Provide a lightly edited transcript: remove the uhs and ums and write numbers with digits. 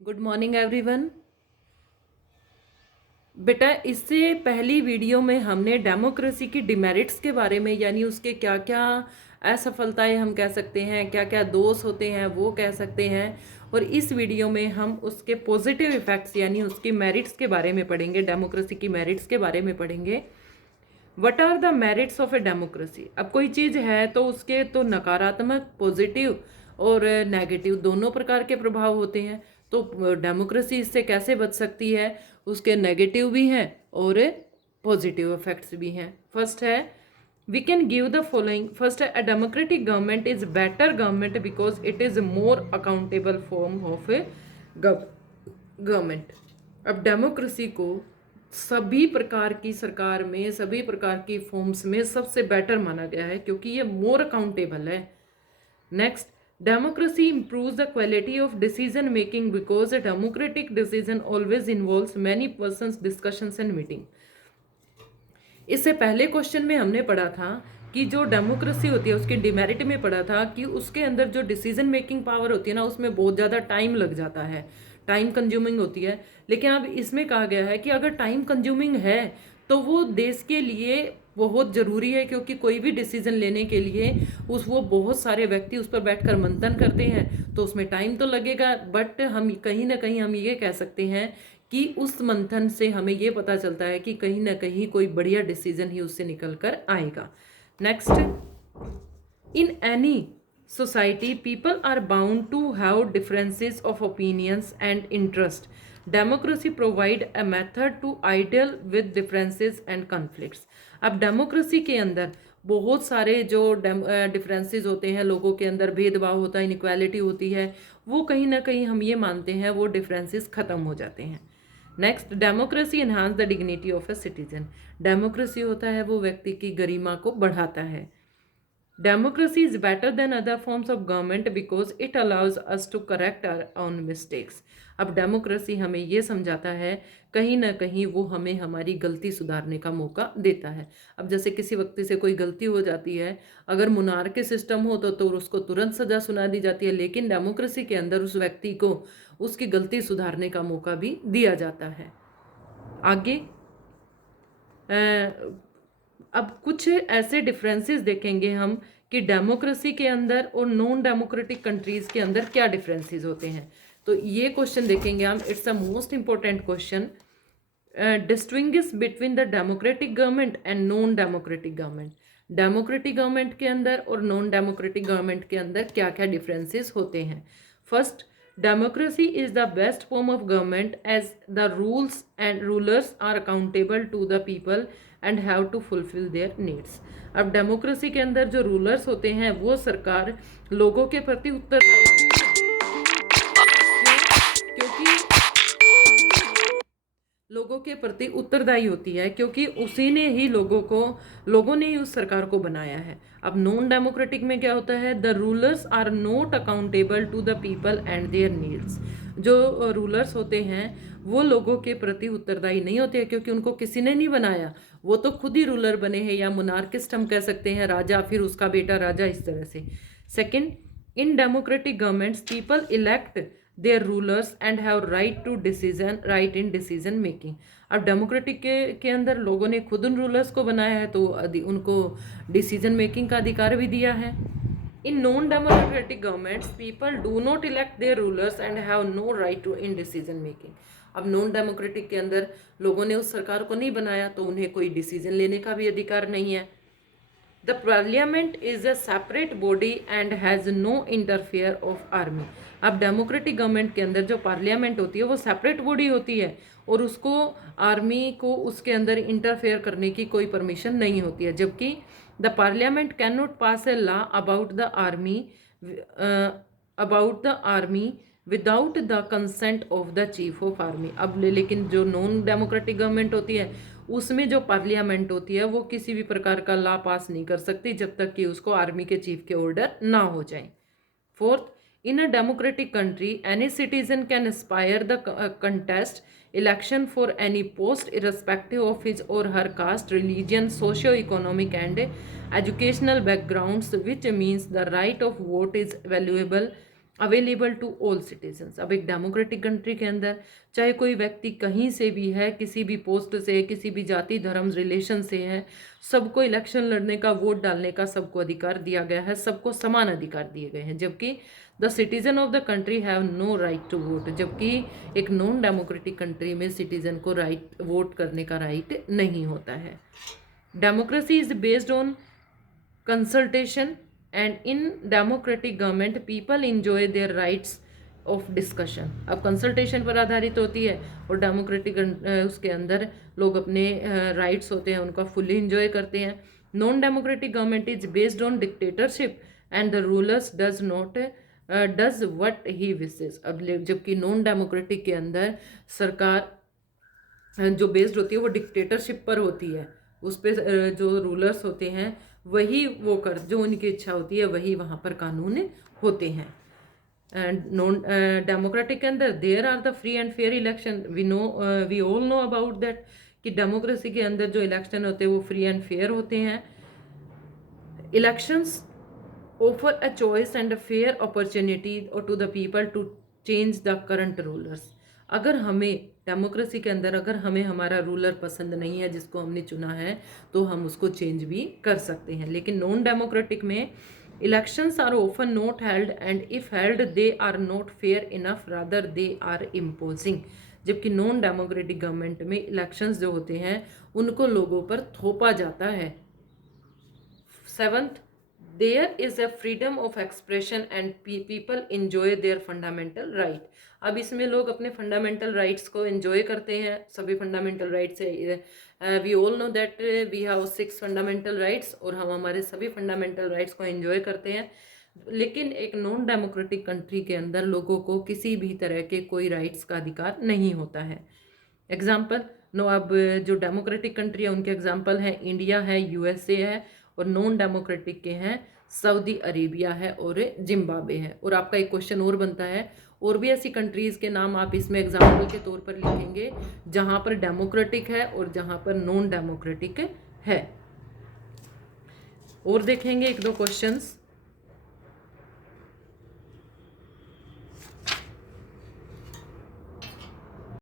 Good morning everyone. बेटा, इससे पहली वीडियो में हमने डेमोक्रेसी की डिमेरिट्स के बारे में, यानी उसके क्या क्या असफलताएं हम कह सकते हैं, क्या क्या दोष होते हैं वो कह सकते हैं, और इस वीडियो में हम उसके पॉजिटिव इफेक्ट्स यानी उसकी मेरिट्स के बारे में पढ़ेंगे। डेमोक्रेसी की मेरिट्स के बारे में पढ़ेंगे। What are the merits of a democracy. अब कोई चीज़ है तो उसके तो नकारात्मक, पॉजिटिव और नेगेटिव दोनों प्रकार के प्रभाव होते हैं। तो डेमोक्रेसी इससे कैसे बच सकती है? उसके नेगेटिव भी हैं और पॉजिटिव इफेक्ट्स भी हैं। फर्स्ट है, we can give the following. First है, a democratic government is better government because it is more accountable form of a government. अब डेमोक्रेसी को सभी प्रकार की सरकार में, सभी प्रकार की फॉर्म्स में सबसे बेटर माना गया है क्योंकि ये मोर अकाउंटेबल है। Next, democracy improves the quality of decision making because a democratic decision always involves many persons discussions and meeting। इससे पहले क्वेश्चन में हमने पढ़ा था कि जो डेमोक्रेसी होती है उसके डिमेरिट में पढ़ा था कि उसके अंदर जो डिसीजन मेकिंग पावर होती है ना, उसमें बहुत ज़्यादा टाइम लग जाता है, टाइम कंज्यूमिंग होती है। लेकिन अब इसमें कहा गया है कि अगर टाइम कंज्यूमिंग है तो वो देश के लिए बहुत ज़रूरी है, क्योंकि कोई भी डिसीजन लेने के लिए वो बहुत सारे व्यक्ति उस पर बैठकर मंथन करते हैं, तो उसमें टाइम तो लगेगा। बट हम कहीं ना कहीं हम ये कह सकते हैं कि उस मंथन से हमें ये पता चलता है कि कहीं ना कहीं कोई बढ़िया डिसीजन ही उससे निकल कर आएगा। Next, in any society people are bound to have differences of opinions and interest. Democracy provide a method to deal with differences and conflicts। अब डेमोक्रेसी के अंदर बहुत सारे जो डिफरेंसेस होते हैं, लोगों के अंदर भेदभाव होता है, इनक्वालिटी होती है, वो कहीं ना कहीं हम ये मानते हैं वो डिफरेंसेस खत्म हो जाते हैं। Next, democracy enhance the dignity of a citizen. Democracy होता है वो व्यक्ति की गरिमा को बढ़ाता है। Democracy is better than other forms of government because it allows us to correct our own mistakes। अब डेमोक्रेसी हमें ये समझाता है, कहीं ना कहीं वो हमें हमारी गलती सुधारने का मौका देता है। अब जैसे किसी व्यक्ति से कोई गलती हो जाती है, अगर मोनार्की सिस्टम हो तो उसको तुरंत सजा सुना दी जाती है, लेकिन डेमोक्रेसी के अंदर उस व्यक्ति को उसकी गलती सुधारने का मौका भी दिया जाता है। आगे अब कुछ ऐसे डिफरेंसेस देखेंगे हम कि डेमोक्रेसी के अंदर और नॉन डेमोक्रेटिक कंट्रीज के अंदर क्या डिफरेंसेस होते हैं। तो ये क्वेश्चन देखेंगे हम। It's a most important question. Distinguish between the democratic government and non democratic government. Democratic government के अंदर और नॉन डेमोक्रेटिक गवर्नमेंट के अंदर क्या क्या डिफरेंसेस होते हैं। First, democracy is the best form of government as the rules and rulers are accountable to the people and have to fulfill their needs। अब डेमोक्रेसी के अंदर जो रूलर्स होते हैं वो सरकार लोगों के प्रति उत्तरदायी, क्योंकि लोगों के प्रति उत्तरदायी होती है, क्योंकि उसी ने ही लोगों ने ही उस सरकार को बनाया है। अब नॉन डेमोक्रेटिक में क्या होता है? The rulers are not accountable to the people and their needs. जो रूलर्स होते हैं वो लोगों के प्रति उत्तरदायी नहीं होते हैं, क्योंकि उनको किसी ने नहीं बनाया, वो तो खुद ही रूलर बने हैं, या मोनार्किस्ट हम कह सकते हैं, राजा फिर उसका बेटा राजा, इस तरह से। Second, in democratic governments people elect their rulers and have right in decision making। अब डेमोक्रेटिक के अंदर लोगों ने खुद उन रूलर्स को बनाया है, तो उनको डिसीजन मेकिंग का अधिकार भी दिया है। In non democratic governments people do not elect their rulers and have no right to in decision making. अब नॉन डेमोक्रेटिक के अंदर लोगों ने उस सरकार को नहीं बनाया, तो उन्हें कोई डिसीजन लेने का भी अधिकार नहीं है। The parliament is a separate body and has no interfere of army। अब डेमोक्रेटिक गवर्नमेंट के अंदर जो पार्लियामेंट होती है वो सेपरेट बॉडी होती है, और उसको आर्मी को उसके अंदर इंटरफेयर करने की कोई परमिशन नहीं होती है। जबकि the parliament can not pass a law about the army without the consent of the chief of army. अब लेकिन जो नॉन डेमोक्रेटिक गवर्नमेंट होती है उसमें जो पार्लियामेंट होती है वो किसी भी प्रकार का लॉ पास नहीं कर सकती जब तक कि उसको आर्मी के चीफ के ऑर्डर ना हो जाए। Fourth, in a democratic country any citizen can aspire the contest election for any post irrespective of his और her caste, religion, socio economic and educational backgrounds, which means the right of vote is valuable available to all citizens. अब एक democratic country के अंदर चाहे कोई व्यक्ति कहीं से भी है, किसी भी पोस्ट से, किसी भी जाति धर्म रिलेशन से है, सबको इलेक्शन लड़ने का, वोट डालने का सबको अधिकार दिया गया है, सबको समान अधिकार दिए गए हैं। जबकि the citizen of the country have no right to vote, जबकि एक नॉन डेमोक्रेटिक कंट्री में सिटीजन को राइट वोट करने का राइट नहीं होता है। Democracy is based on consultation and in democratic government people enjoy their rights of discussion. अब कंसल्टेशन पर आधारित होती है और डेमोक्रेटिक उसके अंदर लोग अपने राइट्स होते हैं उनका फुल्ली इंजॉय करते हैं। Non democratic government is based on dictatorship and the rulers does what he wishes. अब जबकि नॉन डेमोक्रेटिक के अंदर सरकार जो बेस्ड होती है वो डिक्टेटरशिप पर होती है, उस पर जो रूलर्स होते हैं वही वो जो उनकी इच्छा होती है वही वहाँ पर कानून होते हैं। एंड नॉन डेमोक्रेटिक के अंदर there are the free and fair election. We all know about that कि डेमोक्रेसी के अंदर जो इलेक्शन होते हैं वो फ्री एंड फेयर होते हैं। Elections offer a choice and a fair opportunity to the people to change the current rulers. अगर हमें डेमोक्रेसी के अंदर अगर हमें हमारा रूलर पसंद नहीं है जिसको हमने चुना है तो हम उसको चेंज भी कर सकते हैं। लेकिन नॉन डेमोक्रेटिक में elections are often not held and if held they are not fair enough rather they are imposing. जबकि नॉन डेमोक्रेटिक गवर्नमेंट में इलेक्शंस जो होते हैं उनको लोगों पर थोपा जाता है। 7th, there is a freedom of expression and people enjoy their fundamental right. अब इसमें लोग अपने फंडामेंटल राइट्स को एंजॉय करते हैं। सभी फंडामेंटल राइट्स है, we all know that we have 6 fundamental rights और हम हमारे सभी फंडामेंटल राइट्स को एंजॉय करते हैं। लेकिन एक नॉन डेमोक्रेटिक कंट्री के अंदर लोगों को किसी भी तरह के कोई राइट्स का अधिकार नहीं होता है। एग्जाम्पल नो, अब जो डेमोक्रेटिक कंट्री है उनके एग्जाम्पल हैं इंडिया है, यूएसए है, और नॉन डेमोक्रेटिक के हैं सऊदी अरेबिया है और जिम्बाब्वे है। और आपका एक क्वेश्चन और बनता है, और भी ऐसी कंट्रीज़ के नाम आप इसमें एग्जाम्पल के तौर पर लिखेंगे जहाँ पर डेमोक्रेटिक है और जहाँ पर नॉन डेमोक्रेटिक है। और देखेंगे 1-2 क्वेश्चंस।